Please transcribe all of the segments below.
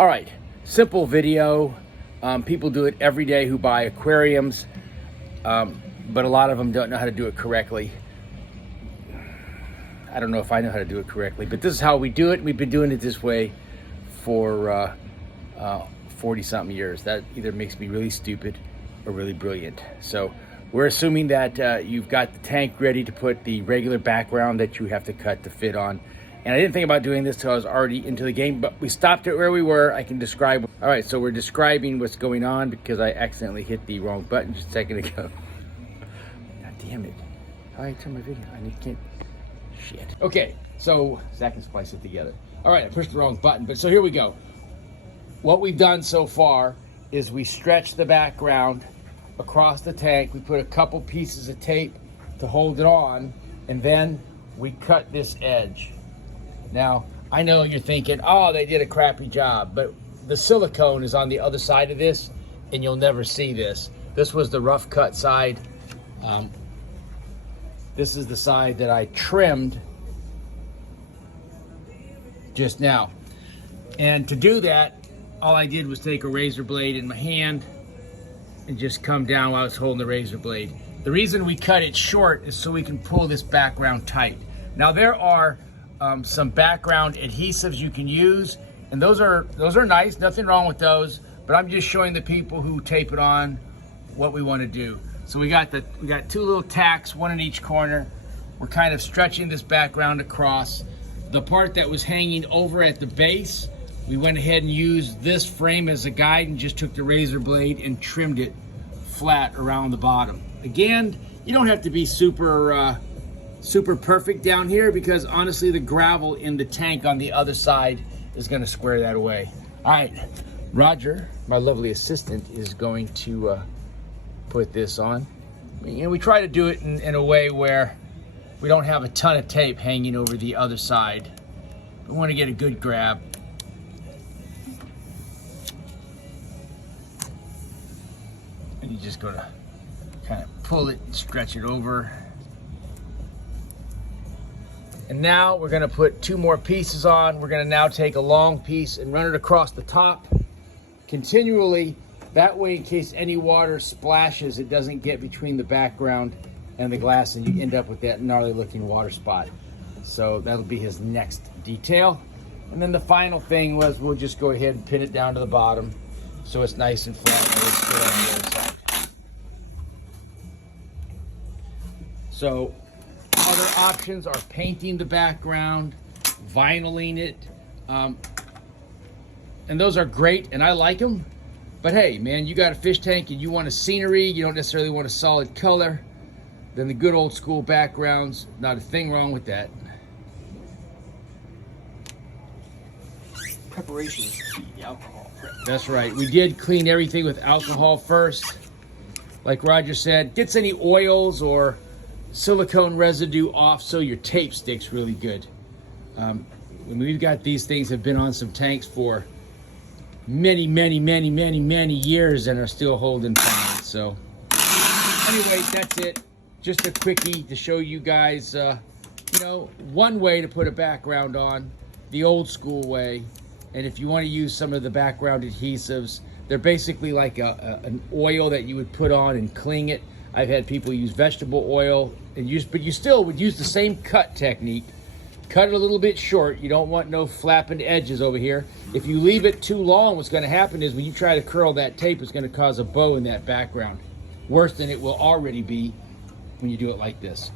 All right, simple video. People do it every day who buy aquariums, but a lot of them don't know how to do it correctly. I don't know if I know how to do it correctly, but this is how we do it. We've been doing it this way for 40-something years. That either makes me really stupid or really brilliant. So we're assuming that you've got the tank ready to put the regular background that you have to cut to fit on. And I didn't think about doing this till I was already into the game, but we stopped it where we were. I can describe. All right, so we're describing what's going on because I accidentally hit the wrong button just a second ago. God damn it. How do I turn my video? I can't. Shit. Okay, so Zach can splice it together. All right, I pushed the wrong button, but so here we go. What we've done so far is we stretched the background across the tank. We put a couple pieces of tape to hold it on, and then we cut this edge. Now, I know you're thinking, oh, they did a crappy job, but the silicone is on the other side of this, and you'll never see this. This was the rough cut side. This is the side that I trimmed just now. And to do that, all I did was take a razor blade in my hand and just come down while I was holding the razor blade. The reason we cut it short is so we can pull this background tight. Now there are some background adhesives you can use, and those are nice, nothing wrong with those, but I'm just showing the people who tape it on what we want to do. So we got two little tacks, one in each corner. We're kind of stretching this background across. The part that was hanging over at the base, we went ahead and used this frame as a guide and just took the razor blade and trimmed it flat around the bottom. Again, you don't have to be super perfect down here because honestly the gravel in the tank on the other side is going to square that away. All right, Roger, my lovely assistant, is going to put this on. And we try to do it in a way where we don't have a ton of tape hanging over the other side. We want to get a good grab. And you're just going to kind of pull it and stretch it over. And now we're going to put two more pieces on. We're going to now take a long piece and run it across the top continually. That way, in case any water splashes, it doesn't get between the background and the glass and you end up with that gnarly looking water spot. So that'll be his next detail. And then the final thing was we'll just go ahead and pin it down to the bottom so it's nice and flat and it's still on the other side. So other options are painting the background, vinyling it, and those are great and I like them. But hey, man, you got a fish tank and you want a scenery, you don't necessarily want a solid color, then the good old school backgrounds, not a thing wrong with that. Preparation is the alcohol. That's right. We did clean everything with alcohol first. Like Roger said, gets any oils or silicone residue off so your tape sticks really good. We've got these things have been on some tanks for many years and are still holding fine. So anyway, that's it. Just a quickie to show you guys, one way to put a background on, the old school way. And if you want to use some of the background adhesives, they're basically like an oil that you would put on and cling it. I've had people use vegetable oil but you still would use the same cut technique. Cut it a little bit short. You don't want no flapping edges over here. If you leave it too long, what's going to happen is when you try to curl that tape, it's going to cause a bow in that background. Worse than it will already be when you do it like this.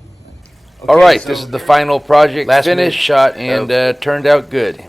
Okay, all right, so this is the final project, last finish shot, and turned out good.